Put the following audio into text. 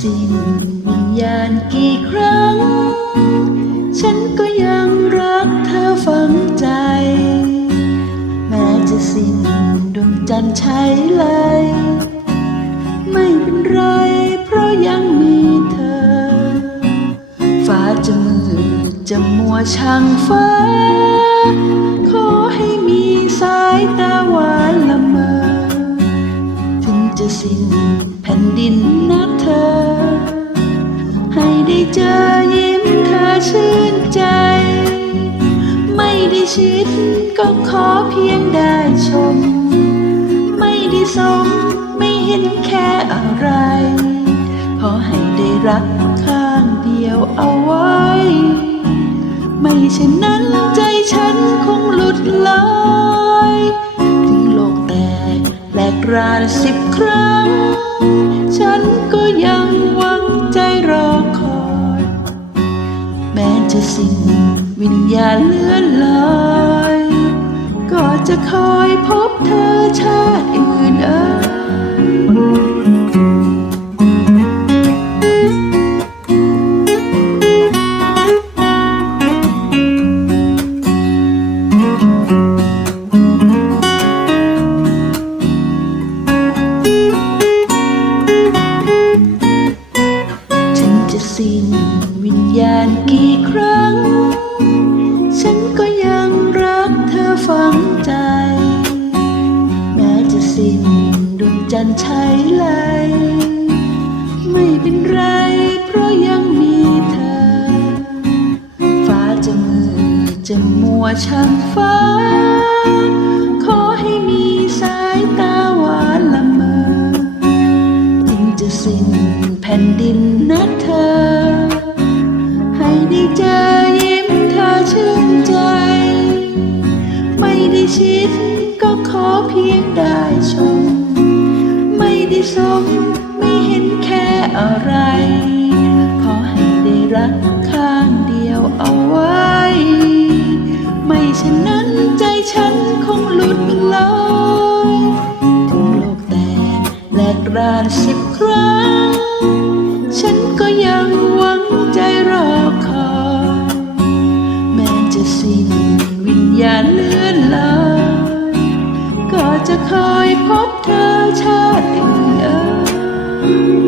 สิ้นวิญญาณกี่ครั้ง ฉันก็ยังรักเธอฝังใจ แม้จะสิ้นดวงจันทร์ใช้ไหลไม่เป็นไร เพราะยังมีเธอ ฟ้าจะมืดจะมัวช่างฟ้า ขอให้มีสายตาหวานละเมอ จะสิ้นแผ่นดินนะเธอ ให้ได้เจอยิ้มเธอชื่นใจ ไม่ได้ชิดก็ขอเพียงได้ชม ไม่ได้สมไม่เห็นแค่อะไรพอให้ได้รักข้างเดียวเอาไว้ ไม่เช่นนั้นใจฉันคงหลุดลอย ราดสิบครั้ง ฉันก็ยังหวังใจรอคอย แม้จะสิ้นวิญญาณเลื่อนลอย ก็จะคอยพบเธอชาติอื่นเอ่ย วิญญาณกี่ครั้ง ฉันก็ยังรักเธอฝังใจ แม้จะสิ้นดวงจันทร์ใช้ไหลไม่เป็นไร เพราะยังมีเธอ ฟ้าจะมืดจะมัวช่างฟ้า ขอให้มีสายตาหวานละเมอ ถึงจะสิ้นแผ่นดินนะเธอ ให้ได้เจอยิ้มเธอชื่นใจ ไม่ได้ชิดก็ขอเพียงได้ชม ไม่ได้สมไม่เห็นแค่อะไร ขอให้ได้รักข้างเดียวเอาไว้ ไม่เช่นนั้นใจฉันคงหลุดลอยถึงโลกแตกแหลกราน อย่าเลื่อนลอยก็จะคอยพบเธอชาติอื่นเอ่ย